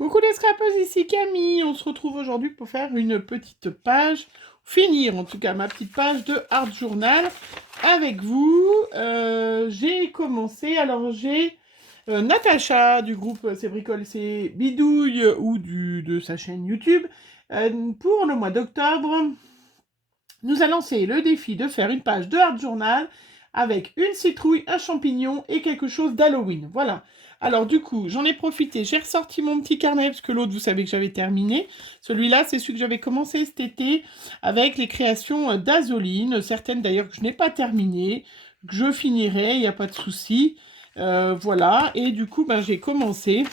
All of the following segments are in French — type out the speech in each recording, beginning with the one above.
Coucou les scrappers, ici Camille. On se retrouve aujourd'hui pour faire une petite page, finir en tout cas ma petite page de Art Journal avec vous. J'ai commencé, alors j'ai Natacha du groupe C'est Bricole, c'est Bidouille ou de sa chaîne YouTube. Pour le mois d'octobre, nous a lancé le défi de faire une page de Art Journal avec une citrouille, un champignon et quelque chose d'Halloween. Voilà. Alors du coup, j'en ai profité, j'ai ressorti mon petit carnet, parce que l'autre, vous savez que j'avais terminé. Celui-là, c'est celui que j'avais commencé cet été, avec les créations d'Azoline, certaines d'ailleurs que je n'ai pas terminées, que je finirai, il n'y a pas de souci. Voilà, et du coup, ben, j'ai commencé.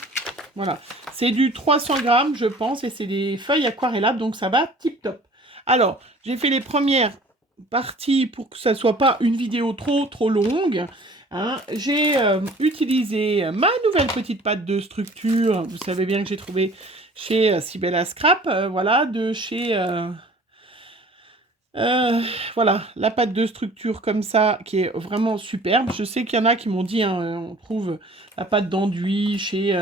Voilà, c'est du 300 grammes, je pense, et c'est des feuilles aquarellables, donc ça va tip top. Alors, j'ai fait les premières partie pour que ça soit pas une vidéo trop longue. Hein. J'ai utilisé ma nouvelle petite pâte de structure. Vous savez bien que j'ai trouvé chez Sibella Scrap. Voilà, de chez... voilà, la pâte de structure comme ça, qui est vraiment superbe. Je sais qu'il y en a qui m'ont dit, hein, on trouve la pâte d'enduit chez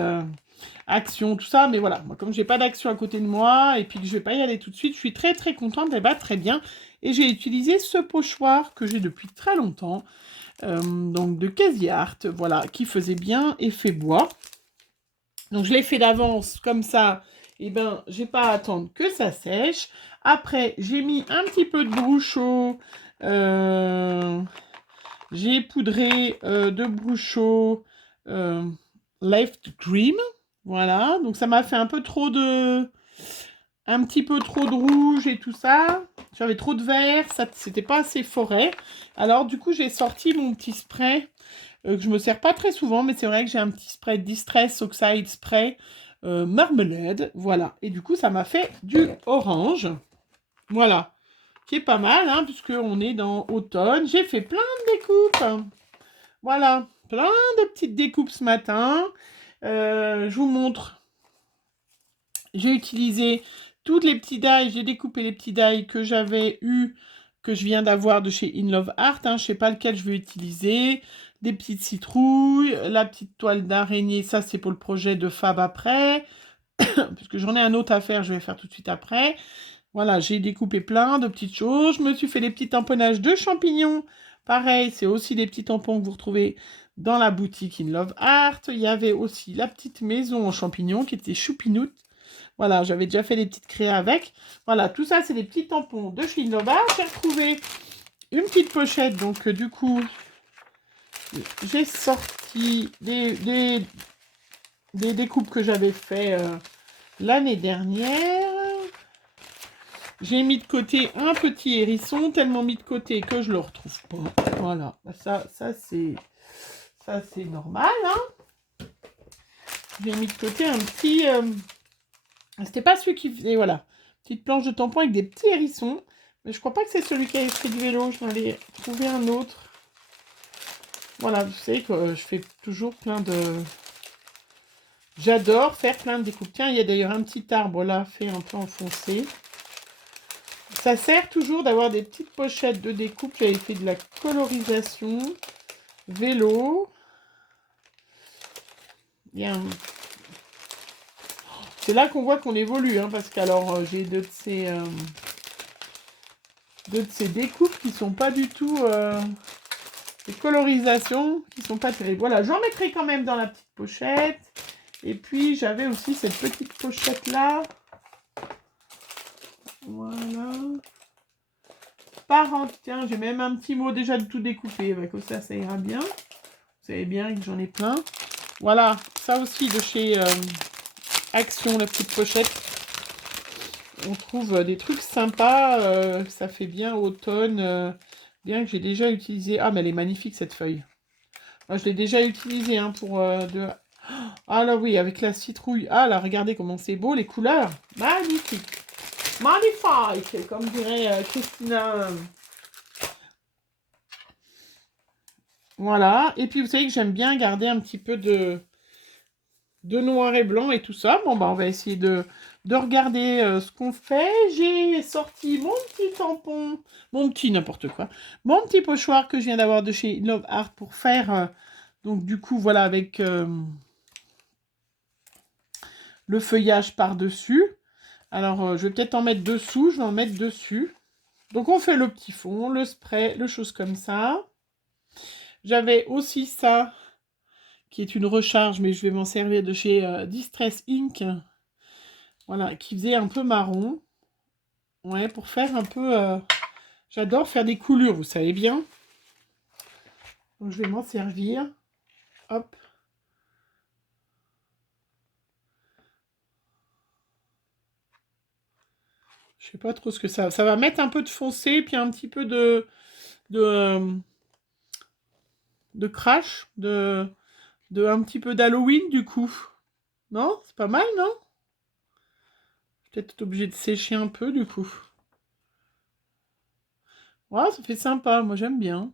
Action, tout ça. Mais voilà, moi, comme j'ai pas d'Action à côté de moi et puis que je vais pas y aller tout de suite, je suis très contente. Elle va très bien. Et j'ai utilisé ce pochoir que j'ai depuis très longtemps, donc de Casey Art, voilà, qui faisait bien effet bois. Donc je l'ai fait d'avance comme ça, et ben j'ai pas à attendre que ça sèche. Après j'ai mis un petit peu de Bruchot, j'ai poudré de Bruchot Left Cream, voilà. Donc ça m'a fait un peu trop de, un petit peu trop de rouge et tout ça. J'avais trop de vert, ça c'était pas assez forêt. Alors du coup j'ai sorti mon petit spray que je me sers pas très souvent, mais c'est vrai que j'ai un petit spray Distress Oxide Spray Marmelade, voilà. Et du coup ça m'a fait du orange, voilà, qui est pas mal, hein, puisque on est dans automne. J'ai fait plein de découpes, voilà, plein de petites découpes ce matin. Je vous montre. J'ai utilisé toutes les petits die, j'ai découpé les petits die que j'avais eu, que je viens d'avoir de chez In Love Art. Hein, je ne sais pas lequel je vais utiliser. Des petites citrouilles, la petite toile d'araignée, ça c'est pour le projet de Fab après. Parce que j'en ai un autre à faire, je vais faire tout de suite après. Voilà, j'ai découpé plein de petites choses. Je me suis fait les petits tamponnages de champignons. Pareil, c'est aussi des petits tampons que vous retrouvez dans la boutique In Love Art. Il y avait aussi la petite maison en champignons qui était choupinoute. Voilà, j'avais déjà fait des petites créas avec. Voilà, tout ça, c'est des petits tampons de chez Innova. J'ai retrouvé une petite pochette. Donc, du coup, j'ai sorti des découpes que j'avais fait l'année dernière. J'ai mis de côté un petit hérisson, tellement mis de côté que je ne le retrouve pas. Voilà, ça c'est normal. Hein. J'ai mis de côté un petit... C'était pas celui qui faisait, voilà. Petite planche de tampon avec des petits hérissons. Mais je crois pas que c'est celui qui a fait du vélo. Je vais aller trouver un autre. Voilà, vous savez que je fais toujours plein de... J'adore faire plein de découpes. Tiens, il y a d'ailleurs un petit arbre là, fait un peu enfoncé. Ça sert toujours d'avoir des petites pochettes de découpe. J'avais fait de la colorisation. Vélo. Il y a un... C'est là qu'on voit qu'on évolue, hein, parce qu'alors j'ai deux de ces découpes qui sont pas du tout des colorisations qui sont pas terribles. Voilà, j'en mettrai quand même dans la petite pochette. Et puis j'avais aussi cette petite pochette là. Voilà. Parent, tiens, j'ai même un petit mot déjà de tout découpé. Bah, comme ça ira bien. Vous savez bien que j'en ai plein. Voilà, ça aussi de chez Action, la petite pochette. On trouve des trucs sympas. Ça fait bien automne. Bien que j'ai déjà utilisé. Ah, mais elle est magnifique cette feuille. Moi, je l'ai déjà utilisée hein, pour de... Ah là oui, avec la citrouille. Ah là, regardez comment c'est beau, les couleurs. Magnifique. Magnifique, comme dirait Christina. Voilà. Et puis, vous savez que j'aime bien garder un petit peu de noir et blanc et tout ça. Bon, bah, on va essayer de regarder ce qu'on fait. J'ai sorti mon petit tampon, mon petit n'importe quoi, mon petit pochoir que je viens d'avoir de chez Love Art pour faire, donc du coup, voilà, avec le feuillage par-dessus. Alors, je vais peut-être en mettre dessous, je vais en mettre dessus. Donc, on fait le petit fond, le spray, le chose comme ça. J'avais aussi ça, qui est une recharge, mais je vais m'en servir de chez Distress Ink. Voilà, qui faisait un peu marron. Ouais, pour faire un peu... J'adore faire des coulures, vous savez bien. Donc, je vais m'en servir. Hop. Je sais pas trop ce que ça... Ça va mettre un peu de foncé, puis un petit peu de crash, un petit peu d'Halloween, du coup. Non? C'est pas mal, non? Peut-être obligé de sécher un peu, du coup. Ouais, ça fait sympa, moi j'aime bien.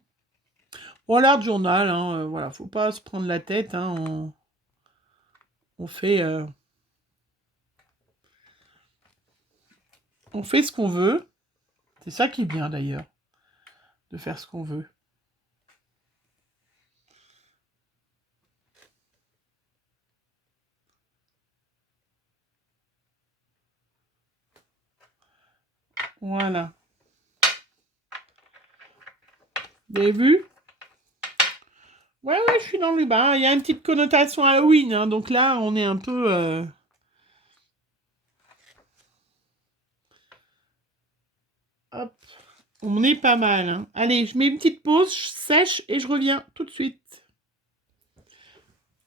Bon, l'art de journal, hein, voilà, faut pas se prendre la tête, hein, on fait, on fait ce qu'on veut. C'est ça qui est bien, d'ailleurs, de faire ce qu'on veut. Voilà. Vous avez vu? Ouais, ouais, je suis dans le bain. Il y a une petite connotation Halloween, hein, donc là, on est un peu... Hop, on est pas mal, hein. Allez, je mets une petite pause, je sèche et je reviens tout de suite.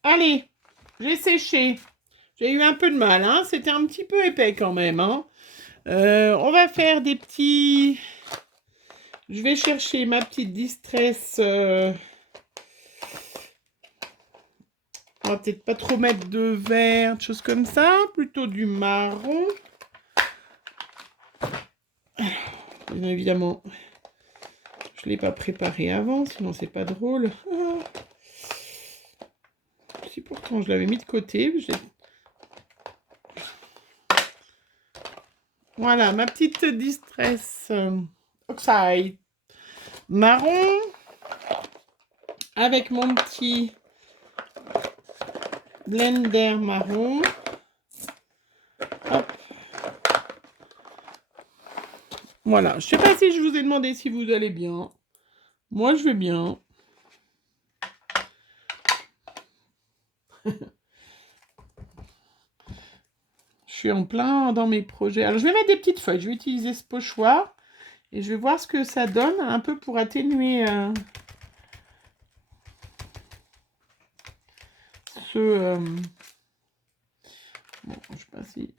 Allez, j'ai séché. J'ai eu un peu de mal, hein. C'était un petit peu épais quand même, hein. On va faire des petits... Je vais chercher ma petite distress. On va peut-être pas trop mettre de vert, de choses comme ça. Plutôt du marron. Bien évidemment, je ne l'ai pas préparé avant, sinon c'est pas drôle. Ah. Si pourtant je l'avais mis de côté. Voilà, ma petite distress oxide marron. Avec mon petit blender marron. Hop. Voilà, je sais pas si je vous ai demandé si vous allez bien. Moi, je vais bien. Je suis en plein dans mes projets. Alors, je vais mettre des petites feuilles. Je vais utiliser ce pochoir. Et je vais voir ce que ça donne, un peu pour atténuer bon, je sais pas si...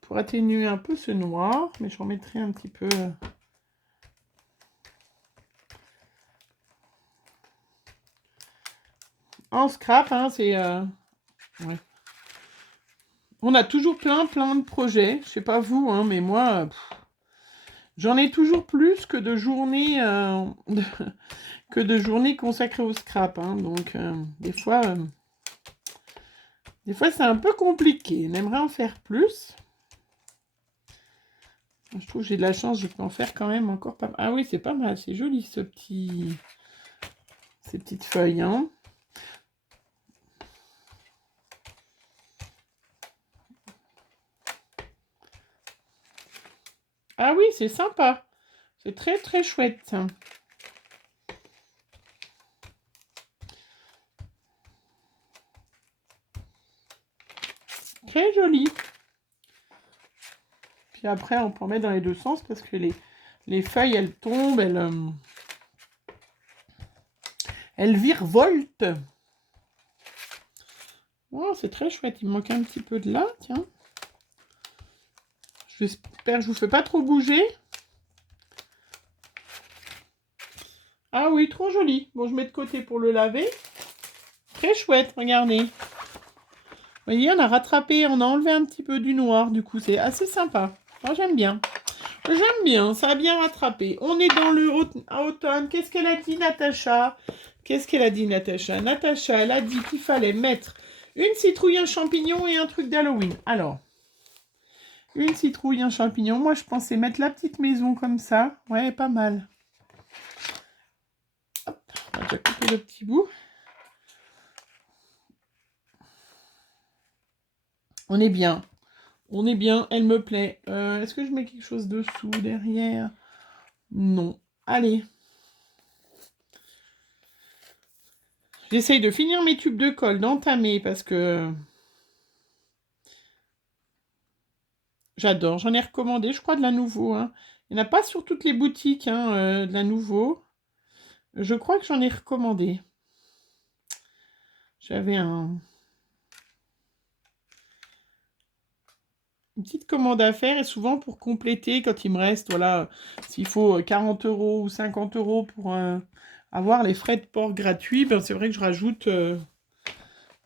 Pour atténuer un peu ce noir, mais je remettrai un petit peu... En scrap, hein, c'est... Ouais. On a toujours plein de projets. Je sais pas vous, hein, mais moi... J'en ai toujours plus que de journées... que de journées consacrées au scrap, hein. Donc, des fois... Des fois, c'est un peu compliqué. On aimerait en faire plus. Je trouve que j'ai de la chance, je peux en faire quand même encore pas mal. Ah oui, c'est pas mal, c'est joli ce petit... Ces petites feuilles, hein. Ah oui, c'est sympa. C'est très chouette. Très joli. Puis après, on peut en mettre dans les deux sens parce que les feuilles, elles tombent, elles virevoltent. Oh, c'est très chouette. Il me manque un petit peu de là, tiens. J'espère que je vous fais pas trop bouger. Ah oui, trop joli. Bon, je mets de côté pour le laver. Très chouette, regardez. Vous voyez, on a rattrapé, on a enlevé un petit peu du noir, du coup, c'est assez sympa. Moi, j'aime bien. J'aime bien, ça a bien rattrapé. On est dans le automne. Qu'est-ce qu'elle a dit, Natacha? Qu'est-ce qu'elle a dit, Natacha? Natacha, elle a dit qu'il fallait mettre une citrouille, un champignon et un truc d'Halloween. Alors, une citrouille, un champignon. Moi, je pensais mettre la petite maison comme ça. Ouais, pas mal. Hop, on va déjà couper le petit bout. On est bien. On est bien, elle me plaît. Est-ce que je mets quelque chose dessous, derrière? Non. Allez. J'essaye de finir mes tubes de colle, d'entamer, parce que j'adore. J'en ai recommandé, je crois, de la nouveau. Hein. Il n'y en a pas sur toutes les boutiques, hein, de la nouveau. Je crois que j'en ai recommandé. J'avais une petite commande à faire et souvent pour compléter, quand il me reste, voilà, s'il faut 40 € ou 50 € pour avoir les frais de port gratuits, ben c'est vrai que je rajoute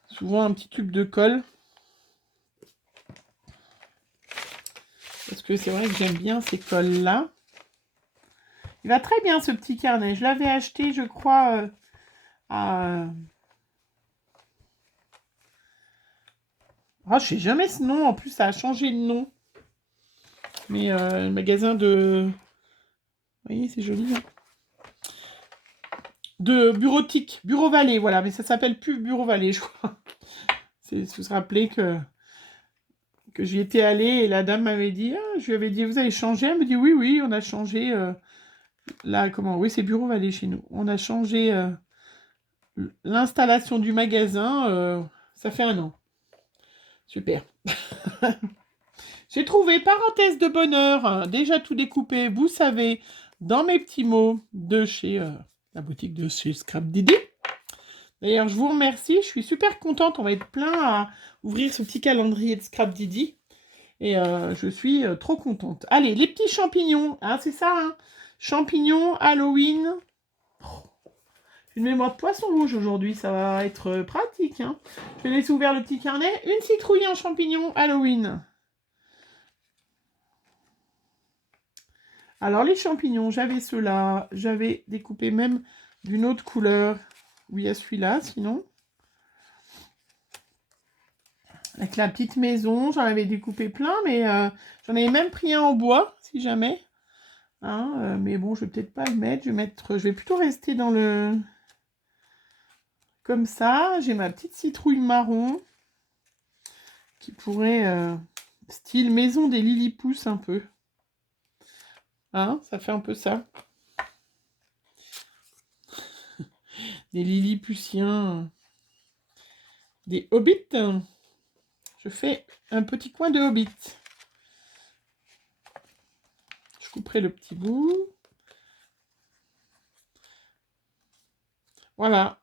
souvent un petit tube de colle. Parce que c'est vrai que j'aime bien ces colles-là. Il va très bien ce petit carnet. Je l'avais acheté, je crois, à... Ah, je sais jamais ce nom. En plus, ça a changé de nom. Mais le magasin de... Vous voyez, c'est joli. Hein, de bureautique. Bureau Vallée, voilà. Mais ça s'appelle plus Bureau Vallée, je crois. C'est se rappeler que j'y étais allée et la dame m'avait dit... Ah, je lui avais dit, vous avez changé? Elle me dit, oui, oui, on a changé. Là, comment? Oui, c'est Bureau Vallée chez nous. On a changé l'installation du magasin. Ça fait 1 an. Super. J'ai trouvé, parenthèse de bonheur, déjà tout découpé, vous savez, dans mes petits mots de chez la boutique de chez Scrap Didi. D'ailleurs, je vous remercie, je suis super contente, on va être plein à ouvrir ce petit calendrier de Scrap Didi. Et je suis trop contente. Allez, les petits champignons, hein, c'est ça, hein. Champignons, Halloween. Une mémoire de poisson rouge aujourd'hui, ça va être pratique. Hein. Je vais laisser ouvert le petit carnet. Une citrouille en champignons, Halloween. Alors les champignons, j'avais ceux-là. J'avais découpé même d'une autre couleur. Oui, il y a celui-là, sinon. Avec la petite maison, j'en avais découpé plein, mais j'en avais même pris un en bois, si jamais. Hein, mais bon, je vais peut-être pas le mettre. Je vais plutôt rester dans le... Comme ça. J'ai ma petite citrouille marron qui pourrait... style maison des Lillipousse un peu. Hein, ça fait un peu ça. Des Lilliputiens. Des hobbits. Je fais un petit coin de hobbit. Je couperai le petit bout. Voilà.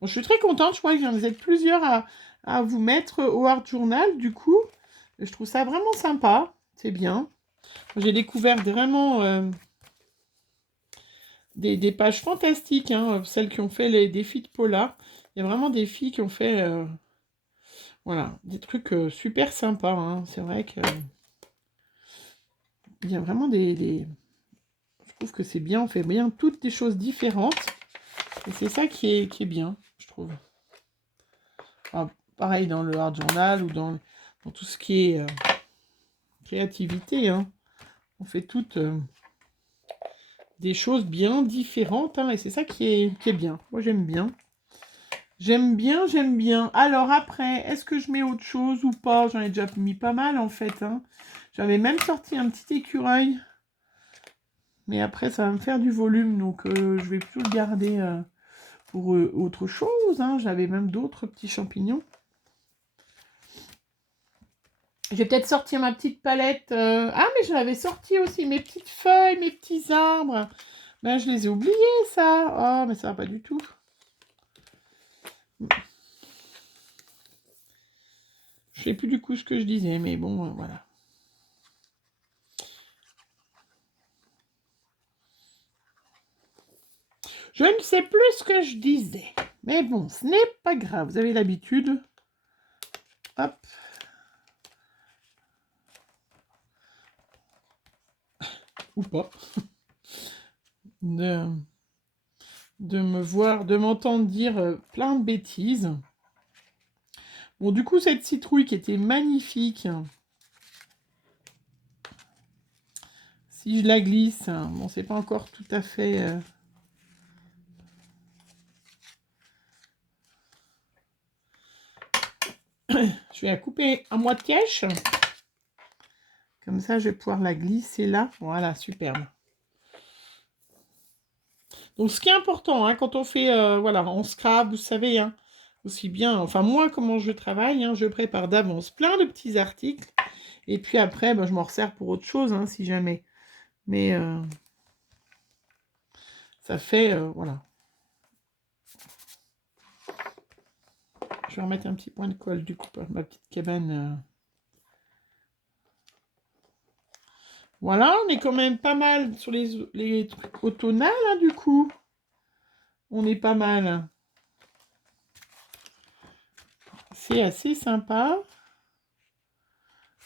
Bon, je suis très contente. Je crois que j'en ai plusieurs à vous mettre au Art Journal, du coup. Je trouve ça vraiment sympa. C'est bien. J'ai découvert vraiment des pages fantastiques. Hein, celles qui ont fait les défis de Paula. Il y a vraiment des filles qui ont fait... voilà, des trucs super sympas. Hein. C'est vrai que... il y a vraiment des... Je trouve que c'est bien. On fait bien toutes des choses différentes. Et c'est ça qui est bien, je trouve. Enfin, pareil dans le Art Journal ou dans tout ce qui est créativité. Hein. On fait toutes des choses bien différentes. Hein, et c'est ça qui est bien. Moi, j'aime bien. J'aime bien, j'aime bien. Alors après, est-ce que je mets autre chose ou pas? J'en ai déjà mis pas mal en fait. Hein. J'avais même sorti un petit écureuil. Mais après, ça va me faire du volume. Donc, je vais plutôt le garder pour autre chose. Hein. J'avais même d'autres petits champignons. Je vais peut-être sortir ma petite palette. Ah, mais je l'avais sorti aussi. Mes petites feuilles, mes petits arbres. Ben, je les ai oubliés, ça. Oh, mais ça va pas du tout. Je sais plus du coup ce que je disais, mais bon, voilà. Je ne sais plus ce que je disais. Mais bon, ce n'est pas grave. Vous avez l'habitude. Hop. Ou pas. De me voir, de m'entendre dire plein de bêtises. Bon, du coup, cette citrouille qui était magnifique. Si je la glisse, bon, c'est pas encore tout à fait... Je vais la couper à moitié. Comme ça, je vais pouvoir la glisser là. Voilà, superbe. Donc, ce qui est important, hein, quand on fait, voilà, on scrap, vous savez, hein, aussi bien, enfin, moi, comment je travaille, hein, je prépare d'avance plein de petits articles. Et puis après, ben, je m'en resserre pour autre chose, hein, si jamais. Mais ça fait, voilà. Je vais remettre un petit point de colle, du coup, pour ma petite cabane. Voilà, on est quand même pas mal sur les trucs automnales, hein, du coup. On est pas mal. C'est assez sympa.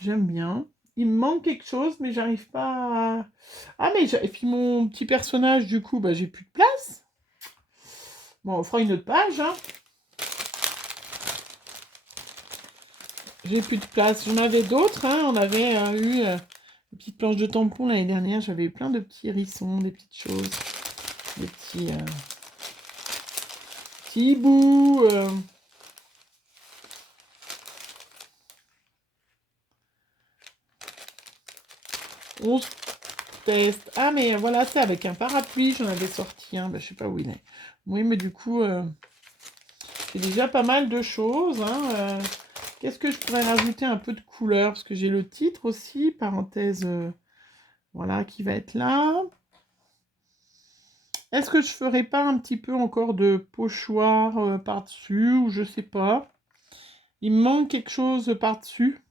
J'aime bien. Il me manque quelque chose, mais j'arrive pas à... Ah, mais et puis mon petit personnage, du coup, bah, j'ai plus de place. Bon, on fera une autre page, hein. J'ai plus de place. J'en avais d'autres, hein. On avait eu une petite planche de tampon l'année dernière. J'avais eu plein de petits hérissons, des petites choses. Des petits bouts. On se teste. Ah, mais voilà, c'est avec un parapluie. J'en avais sorti un. Bah, je sais pas où il est. Oui, mais du coup, c'est déjà pas mal de choses, hein. Qu'est-ce que je pourrais rajouter un peu de couleur? Parce que j'ai le titre aussi, parenthèse, voilà, qui va être là. Est-ce que je ferais pas un petit peu encore de pochoir par-dessus, ou je sais pas. Il me manque quelque chose par-dessus.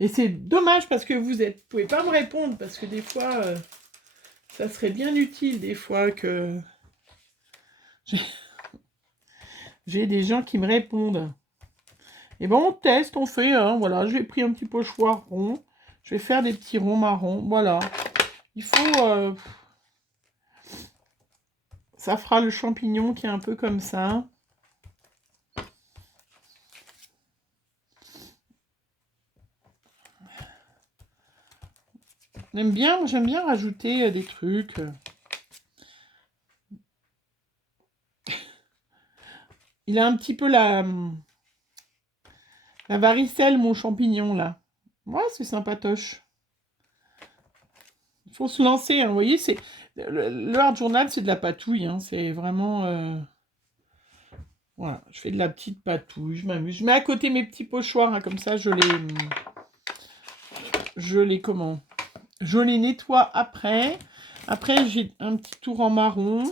Et c'est dommage parce que vous pouvez pas me répondre, parce que des fois, ça serait bien utile, des fois, que j'ai des gens qui me répondent. Et bon, on teste, on fait, hein, voilà, j'ai pris un petit pochoir rond. Je vais faire des petits ronds marrons, voilà. Il faut... ça fera le champignon qui est un peu comme ça. J'aime bien rajouter des trucs. Il a un petit peu la varicelle, mon champignon, là. Ouais, c'est sympatoche. Il faut se lancer, hein, vous voyez, c'est... Le Art Journal, c'est de la patouille, hein, c'est vraiment... Voilà, je fais de la petite patouille, je m'amuse. Je mets à côté mes petits pochoirs, hein, comme ça, je les comment? Je les nettoie après. Après, j'ai un petit tour en marron.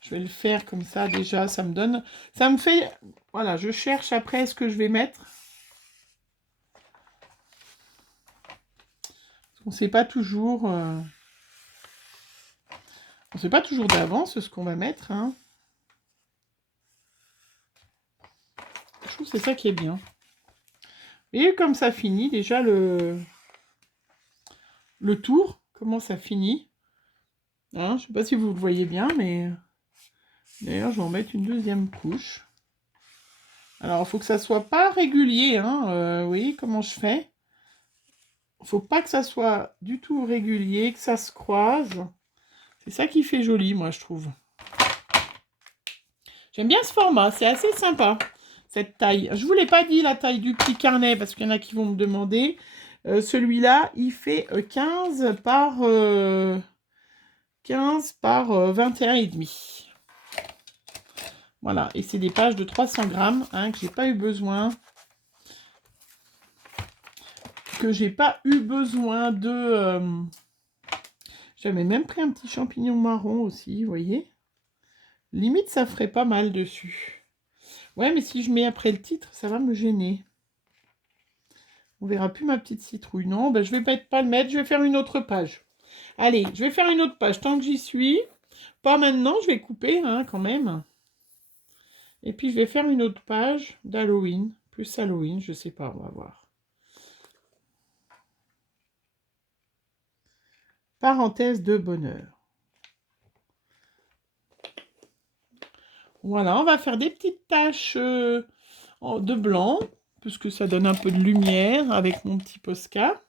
Je vais le faire comme ça, déjà, ça me donne... Ça me fait... Voilà, je cherche après ce que je vais mettre. On ne sait pas toujours... On ne sait pas toujours d'avance ce qu'on va mettre, hein. Je trouve que c'est ça qui est bien. Et comme ça finit, déjà, le tour, comment ça finit. Hein, je ne sais pas si vous le voyez bien, mais... D'ailleurs, je vais en mettre une deuxième couche. Alors, il faut que ça soit pas régulier, hein. Vous voyez comment je fais? Il faut pas que ça soit du tout régulier, que ça se croise. C'est ça qui fait joli, moi, je trouve. J'aime bien ce format, c'est assez sympa, cette taille. Je ne vous l'ai pas dit, la taille du petit carnet, parce qu'il y en a qui vont me demander. Celui-là, il fait 15 par 21,5. Voilà, et c'est des pages de 300 grammes, hein, que j'ai pas eu besoin. De... J'avais même pris un petit champignon marron aussi, vous voyez. Limite, ça ferait pas mal dessus. Ouais, mais si je mets après le titre, ça va me gêner. On verra plus ma petite citrouille. Non, ben, je vais pas le mettre, je vais faire une autre page. Allez, je vais faire une autre page tant que j'y suis. Pas maintenant, je vais couper, hein, quand même. Et puis, je vais faire une autre page d'Halloween. Plus Halloween, je sais pas, on va voir. Parenthèse de bonheur. Voilà, on va faire des petites taches de blanc, puisque ça donne un peu de lumière avec mon petit Posca.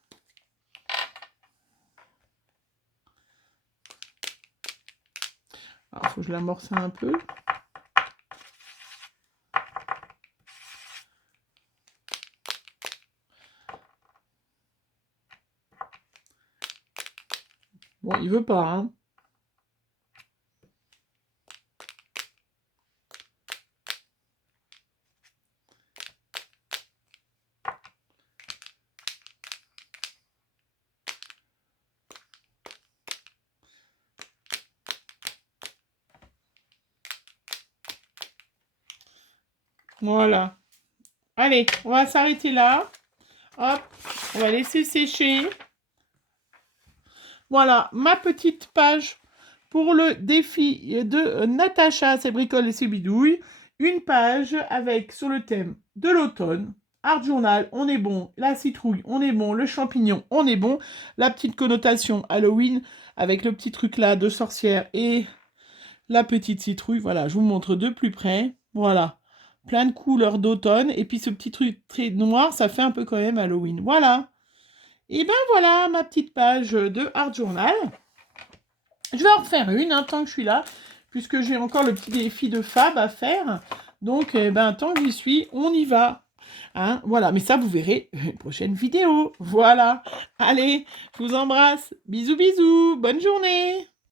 Alors, il faut que je l'amorce un peu. Bon, il veut pas, hein. Voilà. Allez, on va s'arrêter là. Hop, on va laisser sécher. Voilà, ma petite page pour le défi de Natacha, ses bricoles et ses bidouilles. Une page avec sur le thème de l'automne. Art Journal, on est bon. La citrouille, on est bon. Le champignon, on est bon. La petite connotation Halloween avec le petit truc là de sorcière et la petite citrouille. Voilà, je vous montre de plus près. Voilà, plein de couleurs d'automne. Et puis ce petit truc très noir, ça fait un peu quand même Halloween. Voilà. Et ben voilà ma petite page de Art Journal. Je vais en refaire une, hein, tant que je suis là, puisque j'ai encore le petit défi de Fab à faire. Donc, tant que j'y suis, on y va. Hein, voilà, mais ça, vous verrez une prochaine vidéo. Voilà. Allez, je vous embrasse. Bisous, bisous. Bonne journée.